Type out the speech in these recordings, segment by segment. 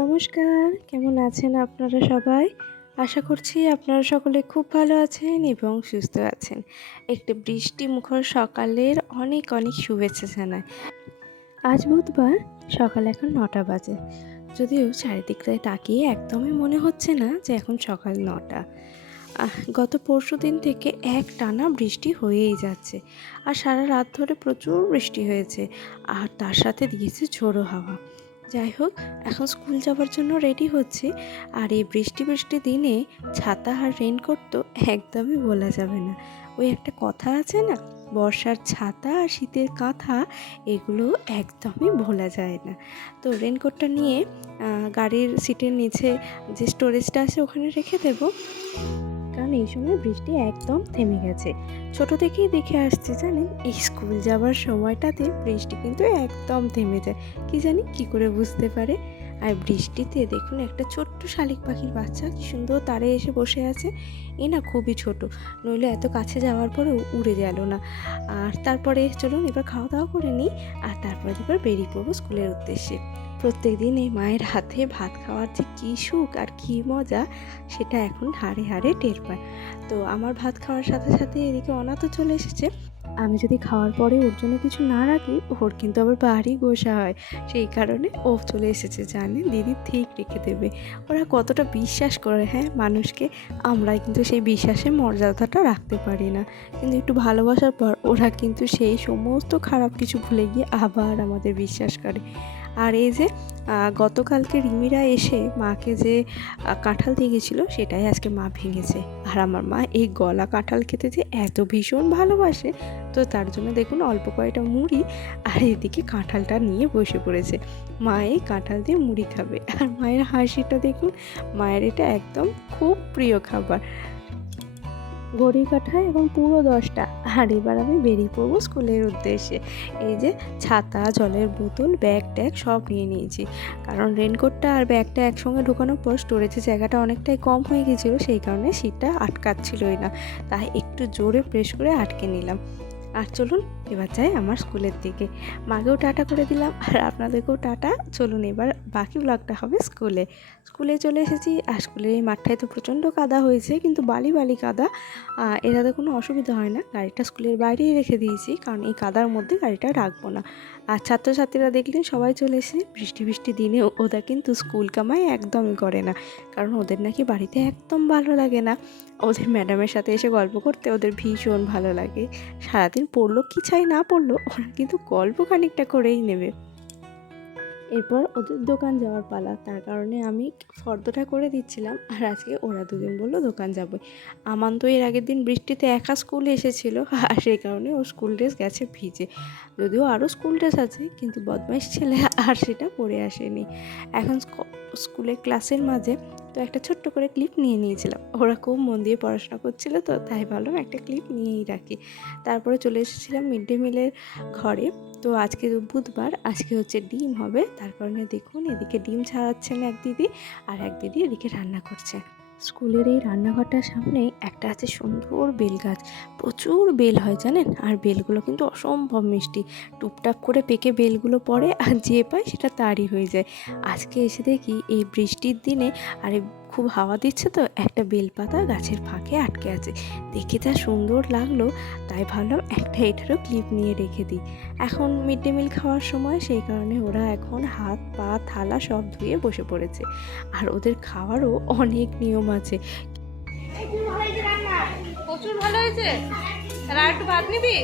নমস্কার, কেমন আছেন আপনারা সবাই? আশা করছি আপনারা সকলে খুব ভালো আছেন এবং সুস্থ আছেন। একটি বৃষ্টি মুখর সকালের অনেক অনেক শুভেচ্ছা জানায় আজ বুধবার, সকাল এখন নটা বাজে। যদিও চারিদিকটায় তাকিয়ে একদমই মনে হচ্ছে না যে এখন সকাল নটা। গত পরশু দিন থেকে এক টানা বৃষ্টি হয়েই যাচ্ছে আর সারা রাত ধরে প্রচুর বৃষ্টি হয়েছে আর তার সাথে দিয়েছে ঝোড়ো হাওয়া। যাই হোক এখন স্কুল যাওয়ার জন্য রেডি হচ্ছে। আর এই বৃষ্টি বৃষ্টি দিনে ছাতা আর রেনকোট তো একদমই বলা যাবে না। ওই একটা কথা আছে না, বর্ষার ছাতা আর শীতের কাঁথা, এগুলো একদমই ভোলা যায় না। তো রেনকোটটা নিয়ে গাড়ির সিটের নিচে যে স্টোরেজটা আছে ওখানে রেখে দেবো। কারণ এই সময় বৃষ্টি একদম থেমে গেছে। ছোট থেকেই দেখে আসছে, জানেন? এই স্কুল যাবার সময়টাতে বৃষ্টি কিন্তু একদম থেমে যায়। কি জানি কি করে বুঝতে পারে? আর বৃষ্টিতে দেখুন একটা ছোট্ট শালিক পাখির বাচ্চা, কি সুন্দর তারে এসে বসে আছে। এ না খুবই ছোট, নইলে এত কাছে যাওয়ার পরেও উড়ে গেল না। আর তারপরে চলুন এবার খাওয়া দাওয়া করে নিই, আর তারপরে এবার বেরিয়ে পড়ব স্কুলের উদ্দেশ্যে। প্রত্যেক দিন এই মায়ের হাতে ভাত খাওয়ার যে কী সুখ আর কী মজা, সেটা এখন হাড়ে হাড়ে টের পায়। তো আমার ভাত খাওয়ার সাথে সাথে এদিকে অনাথ চলে এসেছে। আমি যদি খাওয়ার পরে ওর জন্য কিছু না রাখি, ওর কিন্তু আবার বাড়ি গোসা হয়। সেই কারণে ও চলে এসেছে জানে, দিদি ঠিক রেখে দেবে। ওরা কতটা বিশ্বাস করে হ্যাঁ? মানুষকে আমরা কিন্তু সেই বিশ্বাসের মর্যাদাটা রাখতে পারি না। কিন্তু একটু ভালোবাসার পর ওরা কিন্তু সেই সমস্ত খারাপ কিছু ভুলে গিয়ে আবার আমাদের বিশ্বাস করে। আর এই যে গতকালকে রিমিরা এসে মাকে যে কাঁঠাল দিয়ে গেছিল, সেটাই আজকে মা ভেঙেছে। আর আমার মা এই গলা কাঁঠাল খেতে যে এত ভীষণ ভালোবাসে। তো তার জন্য দেখুন অল্প কয়টা মুড়ি আর এদিকে কাঁঠালটা নিয়ে বসে পড়েছে। মা এই কাঁঠাল দিয়ে মুড়ি খাবে। আর মায়ের হাসিটা দেখুন, মায়ের এটা একদম খুব প্রিয় খাবার। ঘড়ি কাঠায় এবং পুরো দশটা। আর এবার আমি বেরিয়ে পড়ব স্কুলের উদ্দেশ্যে। এই যে ছাতা, জলের বোতল, ব্যাগ ট্যাগ সব নিয়ে নিয়েছি। কারণ রেনকোটটা আর ব্যাগটা একসঙ্গে ঢোকানোর পর স্টোরেজের জায়গাটা অনেকটাই কম হয়ে গেছিল, সেই কারণে সিটটা আটকাচ্ছিলই না। তাই একটু জোরে প্রেস করে আটকে নিলাম। আর চলুন এবার যাই আমার স্কুলের দিকে। মাকেও টাটা করে দিলাম আর আপনাদেরকেও টাটা। চলুন এবার বাকি ব্লগটা হবে স্কুলে। স্কুলে চলে এসেছি আর স্কুলের এই মাঠটায় তো প্রচণ্ড কাদা হয়েছে, কিন্তু বালি বালি কাদা। এটাতে কোনো অসুবিধা হয় না। গাড়িটা স্কুলের বাইরেই রেখে দিয়েছি, কারণ এই কাদার মধ্যে গাড়িটা রাখব না। আর ছাত্রছাত্রীরা দেখলেন সবাই চলে এসে বৃষ্টি বৃষ্টি দিনে ওরা কিন্তু স্কুল কামাই একদমই করে না। কারণ ওদের নাকি বাড়িতে একদম ভালো লাগে না। ওদের ম্যাডামের সাথে এসে গল্প করতে ওদের ভীষণ ভালো লাগে। সারাদিন পড়ল কি চাই না পড়ল, ওরা কিন্তু গল্প খানিকটা করেই নেবে। এরপর ওদের দোকান যাওয়ার পালা। তার কারণে আমি ফর্দটা করে দিচ্ছিলাম আর আজকে ওরা দুজন বলল দোকান যাবে। আমান তো এর আগের দিন বৃষ্টিতে একা স্কুলে এসেছিল আর সেই কারণে ও স্কুল ড্রেস গেছে ভিজে। যদিও আরও স্কুল ড্রেস আছে, কিন্তু বদমাইশ ছেলে আর সেটা পরে আসেনি। এখন স্ক- স্কুলের ক্লাসের মাঝে তো একটা ছোট্ট করে ক্লিপ নিয়ে নিয়েছিলাম। ওরা খুব মন দিয়ে পড়াশোনা করছিল, তো তাই ভাবলাম একটা ক্লিপ নিয়েই রাখি। তারপরে চলে এসেছিলাম মিড ডে মিলের ঘরে। তো আজকে বুধবার, আজকে হচ্ছে ডিম হবে। তার কারণে দেখুন, এদিকে ডিম ছাড়াচ্ছেন এক দিদি আর এক দিদি এদিকে রান্না করছে। স্কুলের এই রান্নাঘরটার সামনে একটা আছে সুন্দর বেল গাছ প্রচুর বেল হয় জানেন? আর বেলগুলো কিন্তু অসম্ভব মিষ্টি। টুপটাপ করে পেকে বেলগুলো পড়ে আর যে পায় সেটা তারই হয়ে যায়। আজকে এসে দেখি এই বৃষ্টির দিনে আর খুব হাওয়া দিচ্ছে তো একটা বেলপাতা গাছের ফাঁকে আটকে আছে। দেখে যা সুন্দর লাগল তাই ভাবলাম একটা এটারও ক্লিপ নিয়ে রেখে দিই। এখন মিড ডে মিল খাওয়ার সময় সেই কারণে ওরা এখন হাত পা থালা সব ধুয়ে বসে পড়েছে। আর ওদের খাওয়ারও অনেক নিয়ম আছে। প্রচুর ভালো হয়েছে? একটু ভাত নিবি?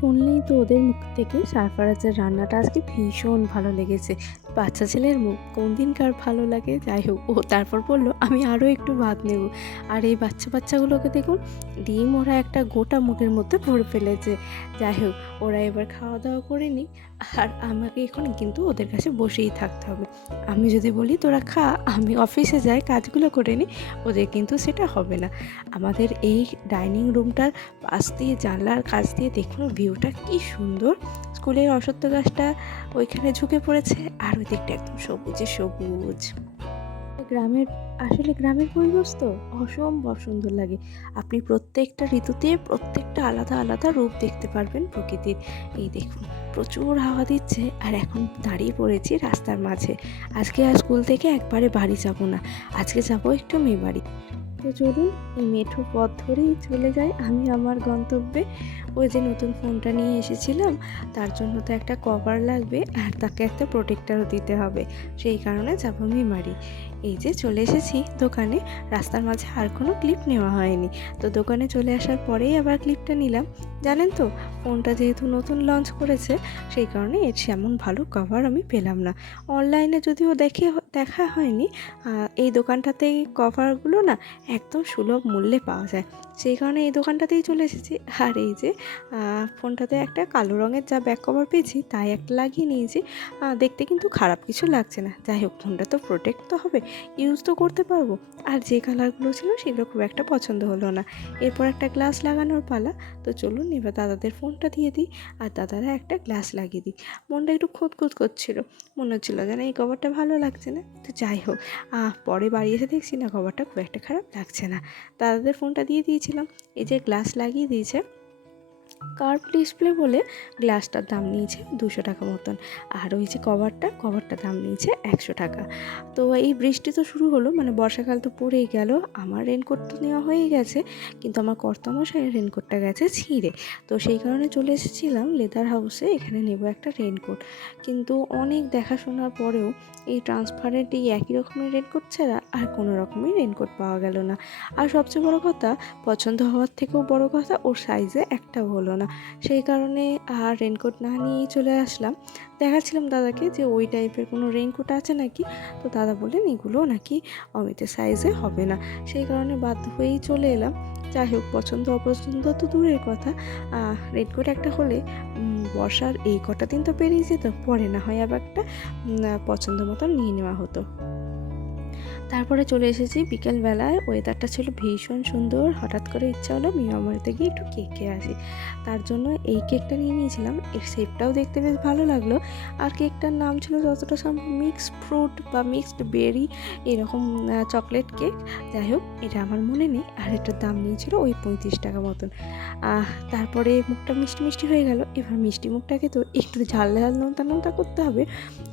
শুনলেই তো ওদের মুখ থেকে সারফারাজের রান্নাটা আজকে ভীষণ ভালো লেগেছে। বাচ্চা ছেলের মুখ কোন দিনকার ভালো লাগে? যাই হোক, ও তারপর বলল, আমি আরও একটু ভাত নেব। আর এই বাচ্চা বাচ্চাগুলোকে দেখুন, ডিম ওরা একটা গোটা মুখের মধ্যে ভরে ফেলেছে। যাই হোক, ওরা এবার খাওয়া দাওয়া করে নি আর আমাকে এখন কিন্তু ওদের কাছে বসেই থাকতে হবে। আমি যদি বলি, তোরা খা। আমি অফিসে যাই, কাজগুলো করে নিই, ওদের কিন্তু সেটা হবে না। আমাদের এই ডাইনিং রুমটার পাশ দিয়ে জানলার কাছ দিয়ে দেখুন, ভিউটা কি সুন্দর। স্কুলের অসত্য গাছটা ওইখানে ঝুঁকে পড়েছে আর ওই দিকটা একদম সবুজে সবুজ। গ্রামের, আসলে গ্রামের পরিবেশ তো অসম্ভব সুন্দর লাগে। আপনি প্রত্যেকটা ঋতুতে প্রত্যেকটা আলাদা আলাদা রূপ দেখতে পারবেন প্রকৃতির। এই দেখুন, প্রচুর হাওয়া দিচ্ছে আর এখন দাঁড়িয়ে পড়েছি রাস্তার মাঝে। আজকে আর স্কুল থেকে একবারে বাড়ি যাব না। আজকে যাব একটু মেয়ে বাড়ি। তো চলুন এই মেঠো পথ ধরেই চলে যাই। আমি আমার গন্তব্যে। ওই যে নতুন ফোনটা নিয়ে এসেছিলাম, তার জন্য তো একটা কভার লাগবে আর তাকে একটা প্রোটেক্টারও দিতে হবে। সেই কারণে যাব মেমারি। এই যে চলে এসেছি দোকানে। রাস্তার মাঝে আর কোনো ক্লিপ নেওয়া হয়নি। তো দোকানে চলে আসার পরেই আবার ক্লিপটা নিলাম। জানেন তো, ফোনটা যেহেতু নতুন লঞ্চ করেছে, সেই কারণে এর সেমন ভালো কভার আমি পেলাম না। অনলাইনে যদিও দেখে দেখা হয়নি এই দোকানটাতেই কভারগুলো না একদম সুলভ মূল্যে পাওয়া যায়। সেই কারণে এই দোকানটাতেই চলে এসেছি। আর এই যে ফোনটাতে একটা কালো রঙের যা ব্যাক কভার পেয়েছি, তাই একটা লাগিয়ে নিয়েছি। দেখতে কিন্তু খারাপ কিছু লাগছে না। যাই হোক, ফোনটা তো প্রোটেক্ট তো হবে। ইউজ তো করতে পারব। আর যে কালারগুলো ছিল সেগুলো খুব একটা পছন্দ হলো না। এরপর একটা গ্লাস লাগানোর পালা। তো চলুন এবার দাদাদের ফোনটা দিয়ে দিই। আর দাদারা একটা গ্লাস লাগিয়ে দিই। মনটা একটু খুঁতখুত করছিল। মনে হচ্ছিল যেন এই কভারটা ভালো লাগছে না। তো যাই হোক আহ, পরে বাড়ি এসে দেখছি না কভারটা খুব একটা খারাপ লাগছে না। দাদাদের ফোনটা দিয়ে দিয়েছিলাম। এই যে গ্লাস লাগিয়ে দিয়েছে কার্ভ ডিসপ্লে বলে গ্লাসটার দাম নিয়েছে দুশো টাকা মতন। আর ওই যে কভারটা, কভারটার দাম নিয়েছে একশো টাকা। তো এই বৃষ্টি তো শুরু হলো মানে বর্ষাকাল তো পড়েই গেল। আমার রেনকোট তো নেওয়া হয়ে গেছে, কিন্তু আমার কর্তামশাইয়ের রেনকোটটা গেছে ছিঁড়ে। তো সেই কারণে চলে এসেছিলাম লেদার হাউসে এখানে নেব একটা রেনকোট কিন্তু অনেক দেখাশোনার পরেও এই ট্রান্সপারেন্ট এই একই রকমের রেনকোট ছাড়া আর কোনো রকমের রেনকোট পাওয়া গেল না। আর সবচেয়ে বড় কথা, পছন্দ হওয়ার থেকেও বড় কথা, ওর সাইজে একটাও হলো না। সেই কারণে আর রেনকোট না নিয়েই চলে আসলাম। দেখাচ্ছিলাম দাদাকে যে ওই টাইপের কোনো রেনকোট আছে নাকি? তো দাদা বললেন, এগুলো নাকি অমিতের সাইজে হবে না। সেই কারণে বাধ্য হয়েই চলে এলাম। যাই হোক, পছন্দ অপছন্দ তো দূরের কথা। রেনকোট একটা হলে বর্ষার এই কটা দিন তো পেরিয়ে যেত, পরে না হয় আবার একটা পছন্দ মতন নিয়ে নেওয়া হতো। তারপরে চলে এসেছি বিকেলবেলায়। ওয়েদারটা ছিল ভীষণ সুন্দর। হঠাৎ করে ইচ্ছা হলো মিয়ামারিতে গিয়ে একটু কেক খেয়ে আসি। তার জন্য এই কেকটা নিয়ে নিয়েছিলাম। এর শেপটাও দেখতে বেশ ভালো লাগল। আর কেকটার নাম ছিল যতটা সব মিক্সড ফ্রুট বা মিক্সড বেরি এরকম চকলেট কেক যাই হোক, এটা আমার মনে নেই। আর এটার দাম নিয়েছিল ওই পঁয়ত্রিশ টাকা মতন। তারপরে মুখটা মিষ্টি মিষ্টি হয়ে গেল। এবার মিষ্টি মুখটাকে তো একটু ঝাল ঝাল নোনতা নোনতা করতে হবে।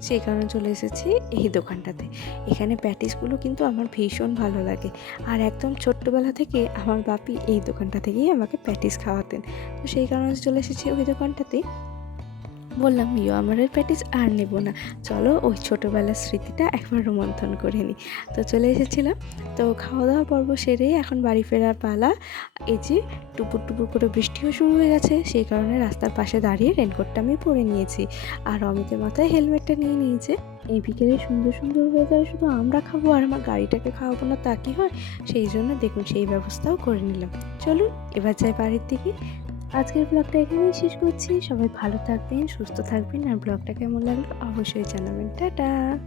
সেই কারণে চলে এসেছি এই দোকানটাতে। এখানে প্যাটিসগুলো কিন্তু আমার ভীষণ ভালো লাগে। আর একদম ছোট্টবেলা থেকে আমার বাপি এই দোকানটা থেকেই আমাকে প্যাটিস খাওয়াতেন। তো সেই কারণে চলে এসেছি ওই দোকানটাতেই বললাম, ইয়ো আমারের প্যাটিস আর নেব না। চলো ওই ছোটোবেলার স্মৃতিটা একবার রোমন্থন করে নিই। তো চলে এসেছিলাম। তো খাওয়া দাওয়া পর্ব সেরে এখন বাড়ি ফেরার পালা। এই যে টুপুর টুপুর করে বৃষ্টিও শুরু হয়ে গেছে, সেই কারণে রাস্তার পাশে দাঁড়িয়ে রেনকোটটা আমি পরে নিয়েছি। আর অমিতের মাথায় হেলমেটটা নিয়ে নিয়েছে। এই বিকেলে সুন্দর সুন্দর ওয়েদারে শুধু আমরা খাব আর আমার গাড়িটাকে খাওয়াবো না, তা কি হয়? সেই জন্য দেখুন, সেই ব্যবস্থাও করে নিলাম। চলুন, এবার যাই বাড়ির দিকে। আজকের ব্লগটা এখানেই শেষ করছি। সবাই ভালো থাকবেন, সুস্থ থাকবেন, আর ব্লগটা কেমন লাগল অবশ্যই জানাবেন। টাটা!